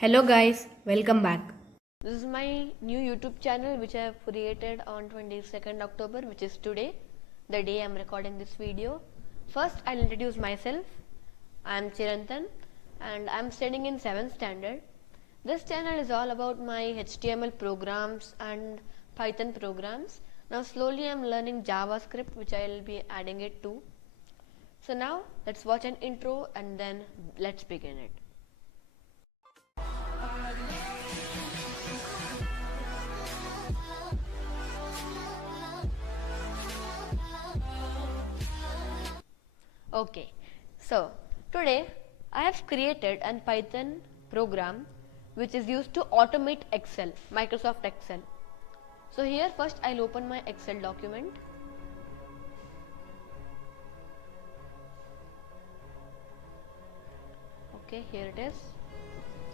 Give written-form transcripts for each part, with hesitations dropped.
Hello guys, welcome back. This is my new YouTube channel which I have created on 22nd October, which is today, the day I am recording this video. First, I'll introduce myself. I am Chirantan and I am studying in 7th standard. This channel is all about my HTML programs and Python programs. Now slowly I am learning JavaScript, which I will be adding it to. So now let's watch an intro and then let's begin it. Okay, so today I have created a Python program which is used to automate Excel, Microsoft Excel. So here first I'll open my Excel document. Okay, here it is.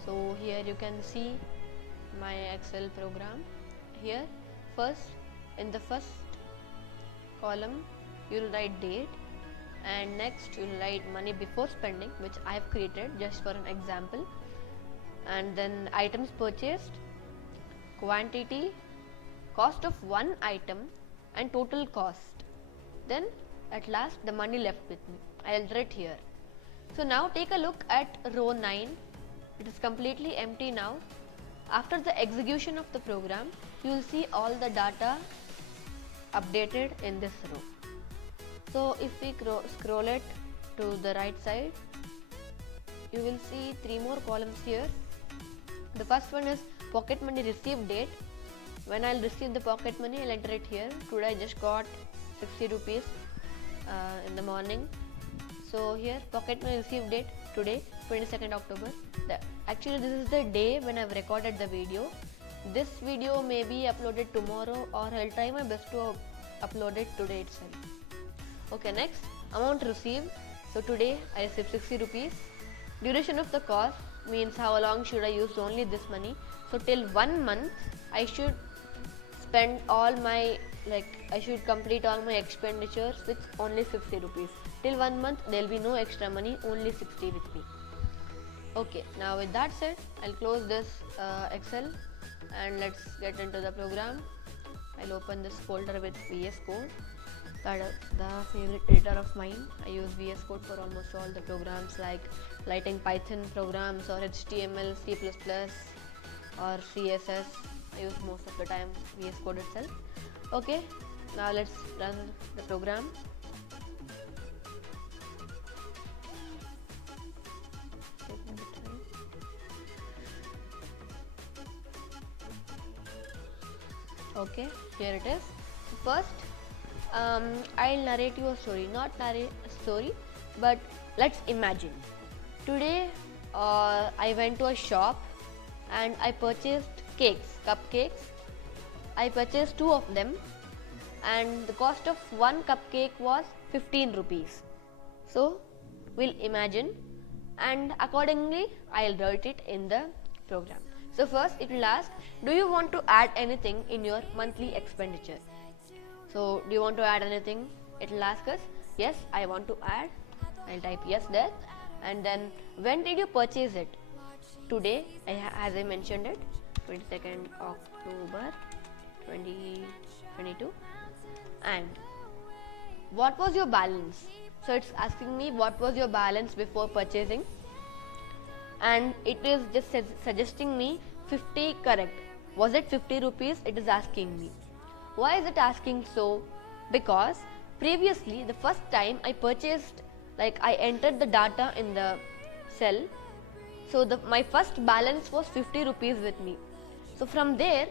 So here you can see my Excel program. Here first, in the first column you will write date, and next you will write money before spending, which I have created just for an example, and then items purchased, quantity, cost of one item, and total cost. Then at last the money left with me. I will write here. So now take a look at row 9. It is completely empty now. After the execution of the program, you will see all the data updated in this row. So if we scroll it to the right side, you will see 3 more columns here. The first one is pocket money received date. When I'll receive the pocket money, I'll enter it here. Today I just got 60 rupees in the morning. So here pocket money received date today, 22nd October. Actually this is the day when I've recorded the video. This video may be uploaded tomorrow, or I'll try my best to upload it today itself. Okay, next, amount received. So today I received 60 rupees. Duration of the cost means how long should I use only this money. So till 1 month I should spend all my, I should complete all my expenditures with only 60 rupees. Till 1 month there will be no extra money, only 60 with me. Okay, now with that said, I'll close this Excel and let's get into the program. I'll open this folder with VS Code. The favorite editor of mine. I use VS Code for almost all the programs, like writing Python programs or HTML, C++ or CSS. I use most of the time VS Code itself. Okay, now let's run the program. Okay, here it is. First, I'll narrate you a story, not narrate a story, but let's imagine. Today I went to a shop and I purchased cupcakes. I purchased 2 of them and the cost of one cupcake was 15 rupees. So we'll imagine, and accordingly I'll write it in the program. So first it will ask, do you want to add anything in your monthly expenditure? So do you want to add anything? It will ask us, yes, I want to add. I'll type yes there. And then when did you purchase it? Today, as I mentioned it, 22nd October 2022. And what was your balance? So it's asking me what was your balance before purchasing, and it is just suggesting me 50 correct. Was it 50 rupees? It is asking me. Why is it asking so? Because previously the first time I purchased, I entered the data in the cell, so my first balance was 50 rupees with me. So from there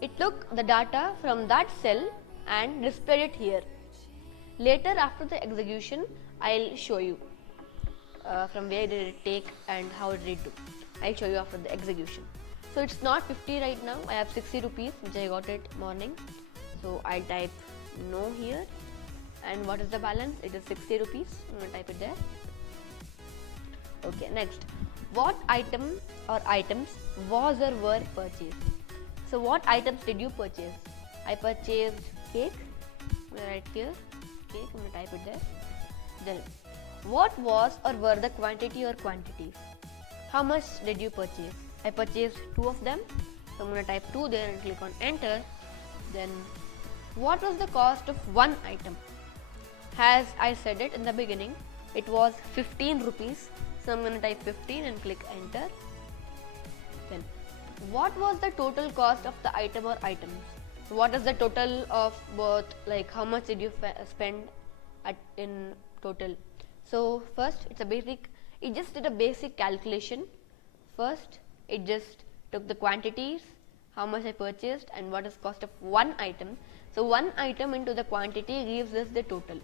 it took the data from that cell and displayed it here. Later, after the execution, I'll show you from where did it take and how did it do. I'll show you after the execution. So it's not 50 right now. I have 60 rupees which I got it morning. So I'll type no here, and what is the balance? It is 60 rupees. I'm going to type it there. Okay, next, what item or items was or were purchased? So what items did you purchase? I purchased cake. I'm going to write here cake. I'm going to type it there. Then What was or were the quantity or quantities? How much did you purchase? I purchased 2 of them, so I'm going to type 2 there and click on enter. Then what was the cost of one item? As I said it in the beginning, it was 15 rupees, so I'm going to type 15 and click enter. Then what was the total cost of the item or items? What is the total of both, like how much did you spend in total? So first it just did a basic calculation. First it just took the quantities, how much I purchased and what is cost of one item. So one item into the quantity gives us the total.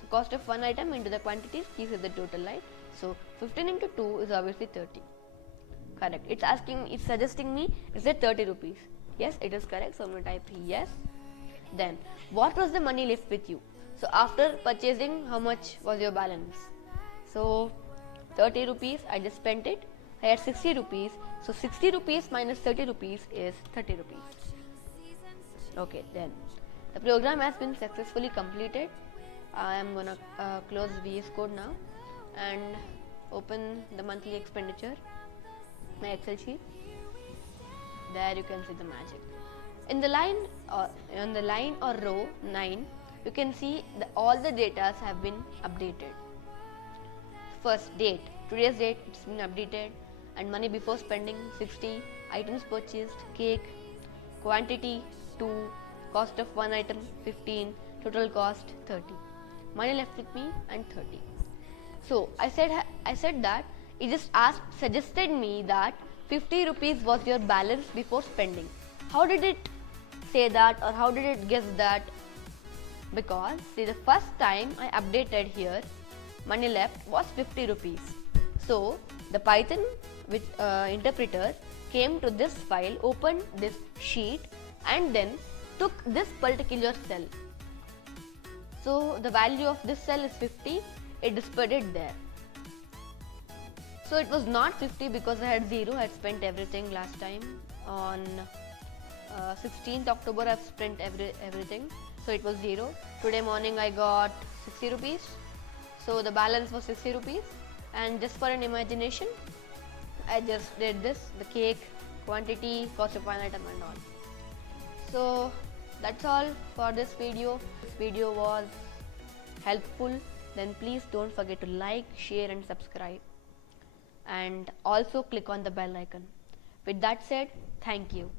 So cost of one item into the quantities gives us the total, right? So 15 into 2 is obviously 30. Correct. It's suggesting me, is it 30 rupees? Yes, it is correct. So I'm going to type yes. Then what was the money left with you? So after purchasing, how much was your balance? So 30 rupees, I just spent it. I had 60 rupees. So 60 rupees minus 30 rupees is 30 rupees. Okay, then the program has been successfully completed. I am gonna close VS Code now and open the monthly expenditure, my Excel sheet. There you can see the magic. In the line on the line or row 9, you can see all the data have been updated. First date, today's date, it's been updated, and money before spending 60, items purchased, cake, quantity 2, cost of one item 15, total cost 30, money left with me and 30. So I said that it just suggested me that 50 rupees was your balance before spending. How did it say that, or how did it guess that? Because see, the first time I updated here, money left was 50 rupees. So the Python interpreter came to this file, opened this sheet and then took this particular cell. So the value of this cell is 50, it displayed it there. So it was not 50 because I had 0, I had spent everything last time. On 16th October I've spent everything, so it was 0. Today morning I got 60 rupees, so the balance was 60 rupees, and just for an imagination I just did this, the cake, quantity, cost of one item and all. So that's all for this video. If this video was helpful, then please don't forget to like, share and subscribe, and also click on the bell icon. With that said, thank you.